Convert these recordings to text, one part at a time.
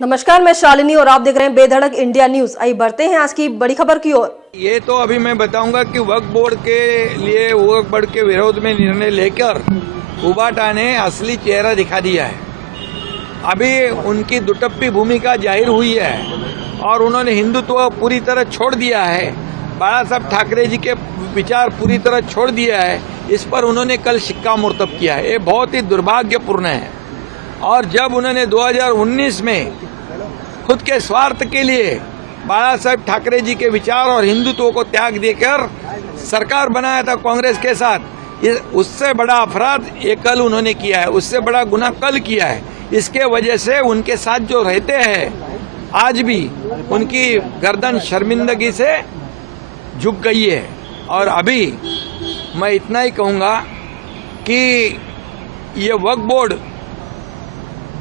नमस्कार, मैं शालिनी और आप देख रहे हैं बेधड़क इंडिया न्यूज। आइए बढ़ते हैं आज की बड़ी खबर की ओर। ये तो अभी मैं बताऊंगा कि वक्फ बोर्ड के लिए वक्फ बोर्ड के विरोध में निर्णय लेकर उबाटा ने असली चेहरा दिखा दिया है। अभी उनकी दुटप्पी भूमिका जाहिर हुई है और उन्होंने हिंदुत्व पूरी तरह छोड़ दिया है। बाला साहब ठाकरे जी के विचार पूरी तरह छोड़ दिया है। इस पर उन्होंने कल शिक्कामोर्तब किया है। ये बहुत ही दुर्भाग्यपूर्ण है। और जब उन्होंने 2019 में खुद के स्वार्थ के लिए बाला साहब ठाकरे जी के विचार और हिंदुत्व को त्याग देकर सरकार बनाया था कांग्रेस के साथ, उससे बड़ा अपराध ये कल उन्होंने किया है, उससे बड़ा गुनाह कल किया है। इसके वजह से उनके साथ जो रहते हैं आज भी उनकी गर्दन शर्मिंदगी से झुक गई है। और अभी मैं इतना ही कहूँगा कि ये वक्फ बोर्ड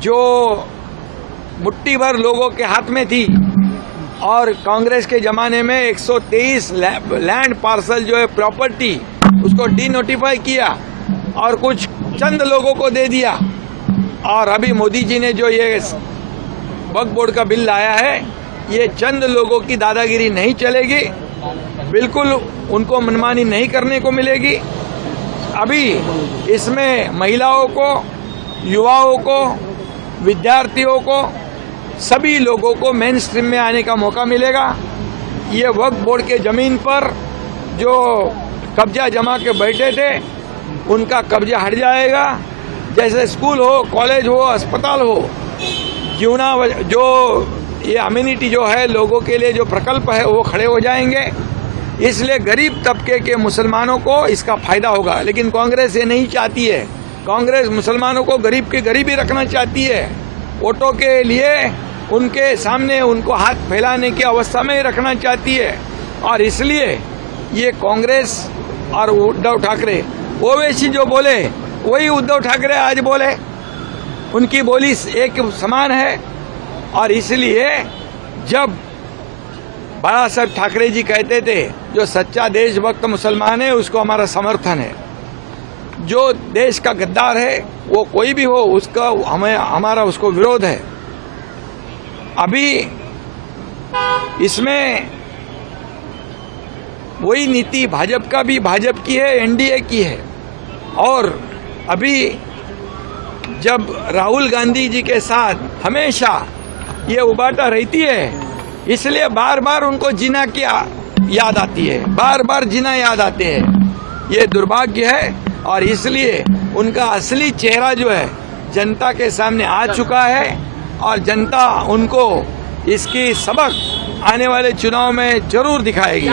जो मुट्ठी भर लोगों के हाथ में थी और कांग्रेस के जमाने में 123 लैंड पार्सल जो है प्रॉपर्टी उसको डीनोटिफाई किया और कुछ चंद लोगों को दे दिया। और अभी मोदी जी ने जो ये वक्फ बोर्ड का बिल लाया है, ये चंद लोगों की दादागिरी नहीं चलेगी, बिल्कुल उनको मनमानी नहीं करने को मिलेगी। अभी इसमें महिलाओं को, युवाओं को, विद्यार्थियों को, सभी लोगों को मेन स्ट्रीम में आने का मौका मिलेगा। ये वक्फ बोर्ड के ज़मीन पर जो कब्जा जमा के बैठे थे उनका कब्जा हट जाएगा। जैसे स्कूल हो, कॉलेज हो, अस्पताल हो, जीवना जो ये अम्यूनिटी जो है लोगों के लिए जो प्रकल्प है वो खड़े हो जाएंगे। इसलिए गरीब तबके के मुसलमानों को इसका फायदा होगा। लेकिन कांग्रेस ये नहीं चाहती है। कांग्रेस मुसलमानों को गरीब के गरीब ही रखना चाहती है। वोटों के लिए उनके सामने उनको हाथ फैलाने की अवस्था में ही रखना चाहती है। और इसलिए ये कांग्रेस और उद्धव ठाकरे, ओवैसी जो बोले वही उद्धव ठाकरे आज बोले, उनकी बोली एक समान है। और इसलिए जब बाला साहब ठाकरे जी कहते थे जो सच्चा देशभक्त मुसलमान है उसको हमारा समर्थन है, जो देश का गद्दार है वो कोई भी हो उसका हमारा उसको विरोध है। अभी इसमें वही नीति भाजपा की है, एनडीए की है। और अभी जब राहुल गांधी जी के साथ हमेशा ये उबाटा रहती है, इसलिए बार बार उनको जीना की याद आती है, बार बार जीना याद आते हैं। ये दुर्भाग्य है और इसलिए उनका असली चेहरा जो है जनता के सामने आ चुका है और जनता उनको इसकी सबक आने वाले चुनाव में जरूर दिखाएगी।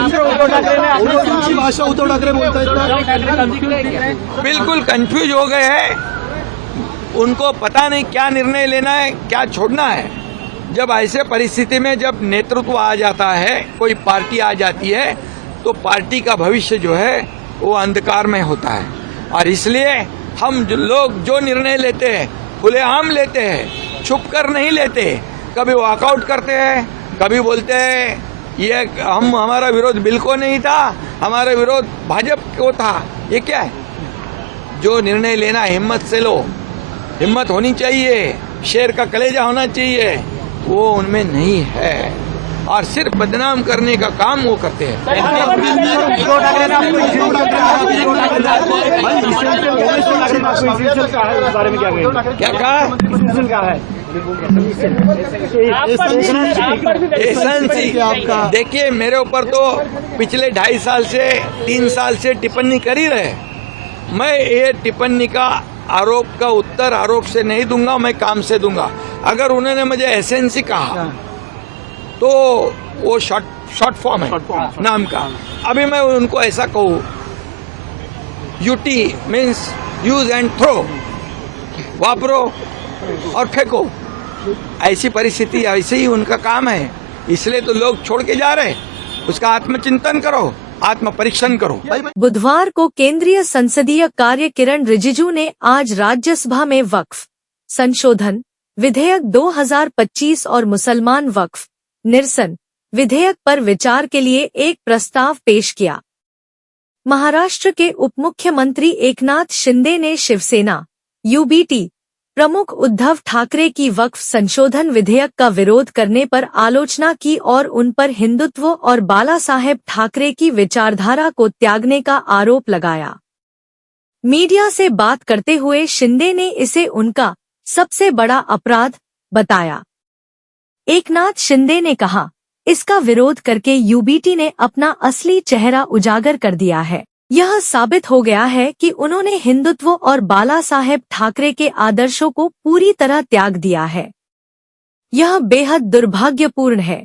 बिल्कुल कंफ्यूज हो गए हैं, उनको पता नहीं क्या निर्णय लेना है, क्या छोड़ना है। जब ऐसे परिस्थिति में जब नेतृत्व आ जाता है, कोई पार्टी आ जाती है, तो पार्टी का भविष्य जो है वो अंधकार में होता है। और इसलिए हम लोग जो निर्णय लेते हैं खुलेआम लेते हैं, छुप कर नहीं लेते। कभी वॉकआउट करते हैं, कभी बोलते हैं ये हमारा विरोध बिल को नहीं था, हमारा विरोध भाजपा को था। ये क्या है? जो निर्णय लेना हिम्मत से लो, हिम्मत होनी चाहिए, शेर का कलेजा होना चाहिए, वो उनमें नहीं है और सिर्फ बदनाम करने का काम वो करते हैं। क्या कहा? देखिए, मेरे ऊपर तो पिछले 2.5 साल से 3 साल से टिप्पणी कर ही रहे। मैं ये टिप्पणी का आरोप का उत्तर आरोप से नहीं दूंगा, मैं काम से दूंगा। अगर उन्होंने मुझे एसएनसी कहा तो वो शॉर्ट फॉर्म है नाम का। अभी मैं उनको ऐसा कहूँ, UT means use and throw, वापरो और फेंको। ऐसी परिस्थिति, ऐसे ही उनका काम है। इसलिए तो लोग छोड़ के जा रहे। उसका आत्मचिंतन करो, आत्म परीक्षण करो। बुधवार को केंद्रीय संसदीय कार्य किरण रिजिजू ने आज राज्यसभा में वक्फ संशोधन विधेयक 2025 और मुसलमान वक्फ निरसन विधेयक पर विचार के लिए एक प्रस्ताव पेश किया। महाराष्ट्र के उप मुख्यमंत्री एकनाथ शिंदे ने शिवसेना यूबीटी प्रमुख उद्धव ठाकरे की वक्फ संशोधन विधेयक का विरोध करने पर आलोचना की और उन पर हिंदुत्व और बाला साहेब ठाकरे की विचारधारा को त्यागने का आरोप लगाया। मीडिया से बात करते हुए शिंदे ने इसे उनका सबसे बड़ा अपराध बताया। एकनाथ शिंदे ने कहा, इसका विरोध करके यूबीटी ने अपना असली चेहरा उजागर कर दिया है। यह साबित हो गया है कि उन्होंने हिंदुत्व और बाला साहेब ठाकरे के आदर्शों को पूरी तरह त्याग दिया है। यह बेहद दुर्भाग्यपूर्ण है।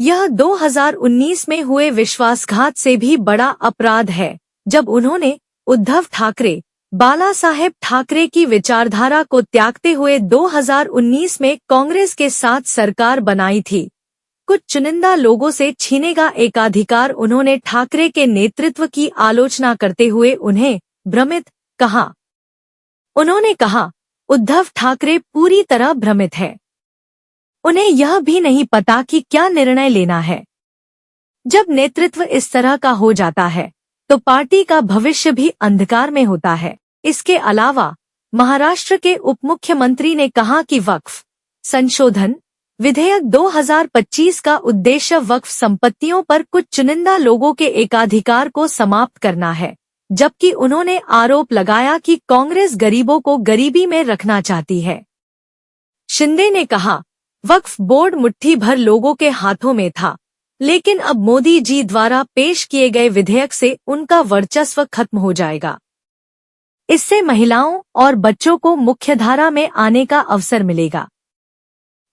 यह 2019 में हुए विश्वासघात से भी बड़ा अपराध है, जब उन्होंने उद्धव ठाकरे, बाला साहेब ठाकरे की विचारधारा को त्यागते हुए 2019 में कांग्रेस के साथ सरकार बनाई थी। कुछ चुनिंदा लोगों से छीनेगा एकाधिकार। उन्होंने ठाकरे के नेतृत्व की आलोचना करते हुए उन्हें भ्रमित कहा। उन्होंने कहा, उद्धव ठाकरे पूरी तरह भ्रमित है। उन्हें यह भी नहीं पता कि क्या निर्णय लेना है। जब नेतृत्व इस तरह का हो जाता है तो पार्टी का भविष्य भी अंधकार में होता है। इसके अलावा महाराष्ट्र के उप मुख्यमंत्री ने कहा कि वक्फ संशोधन विधेयक 2025 का उद्देश्य वक्फ संपत्तियों पर कुछ चुनिंदा लोगों के एकाधिकार को समाप्त करना है, जबकि उन्होंने आरोप लगाया कि कांग्रेस गरीबों को गरीबी में रखना चाहती है। शिंदे ने कहा, वक्फ बोर्ड मुट्ठी भर लोगों के हाथों में था, लेकिन अब मोदी जी द्वारा पेश किए गए विधेयक से उनका वर्चस्व खत्म हो जाएगा। इससे महिलाओं और बच्चों को मुख्यधारा में आने का अवसर मिलेगा।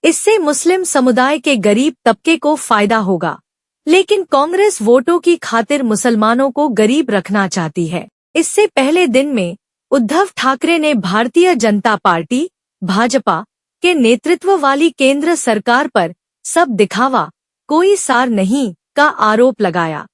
इससे मुस्लिम समुदाय के गरीब तबके को फायदा होगा, लेकिन कांग्रेस वोटों की खातिर मुसलमानों को गरीब रखना चाहती है। इससे पहले दिन में उद्धव ठाकरे ने भारतीय जनता पार्टी भाजपा के नेतृत्व वाली केंद्र सरकार पर सब दिखावा कोई सार नहीं का आरोप लगाया।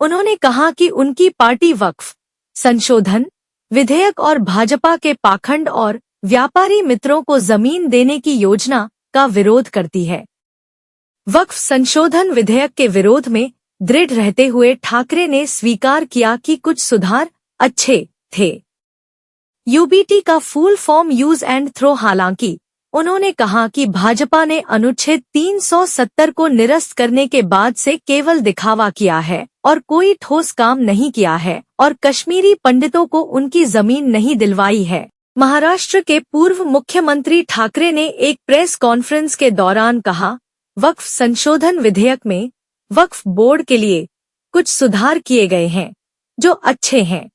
उन्होंने कहा कि उनकी पार्टी वक्फ संशोधन विधेयक और भाजपा के पाखंड और व्यापारी मित्रों को जमीन देने की योजना का विरोध करती है। वक्फ संशोधन विधेयक के विरोध में दृढ़ रहते हुए ठाकरे ने स्वीकार किया कि कुछ सुधार अच्छे थे। यूबीटी का full form use and throw. हालांकि उन्होंने कहा कि भाजपा ने अनुच्छेद 370 को निरस्त करने के बाद से केवल दिखावा किया है और कोई ठोस काम नहीं किया है और कश्मीरी पंडितों को उनकी जमीन नहीं दिलवाई है। महाराष्ट्र के पूर्व मुख्यमंत्री ठाकरे ने एक प्रेस कॉन्फ्रेंस के दौरान कहा, वक्फ संशोधन विधेयक में वक्फ बोर्ड के लिए कुछ सुधार किए गए हैं जो अच्छे हैं।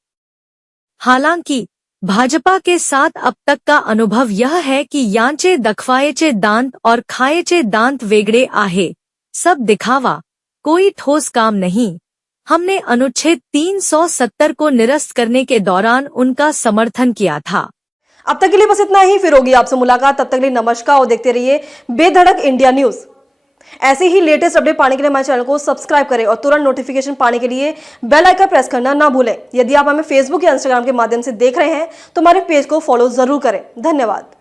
हालांकि भाजपा के साथ अब तक का अनुभव यह है कि यांचे दखवायेचे दांत और खायेचे दांत वेगळे आहे। सब दिखावा, कोई ठोस काम नहीं। हमने अनुच्छेद 370 को निरस्त करने के दौरान उनका समर्थन किया था। अब तक के लिए बस इतना ही। फिर होगी आपसे मुलाकात। तब तक के लिए नमस्कार और देखते रहिए बेधड़क इंडिया न्यूज। ऐसे ही लेटेस्ट अपडेट पाने के लिए हमारे चैनल को सब्सक्राइब करें और तुरंत नोटिफिकेशन पाने के लिए बेल आइकन प्रेस करना ना भूलें। यदि आप हमें फेसबुक या इंस्टाग्राम के माध्यम से देख रहे हैं तो हमारे पेज को फॉलो जरूर करें। धन्यवाद।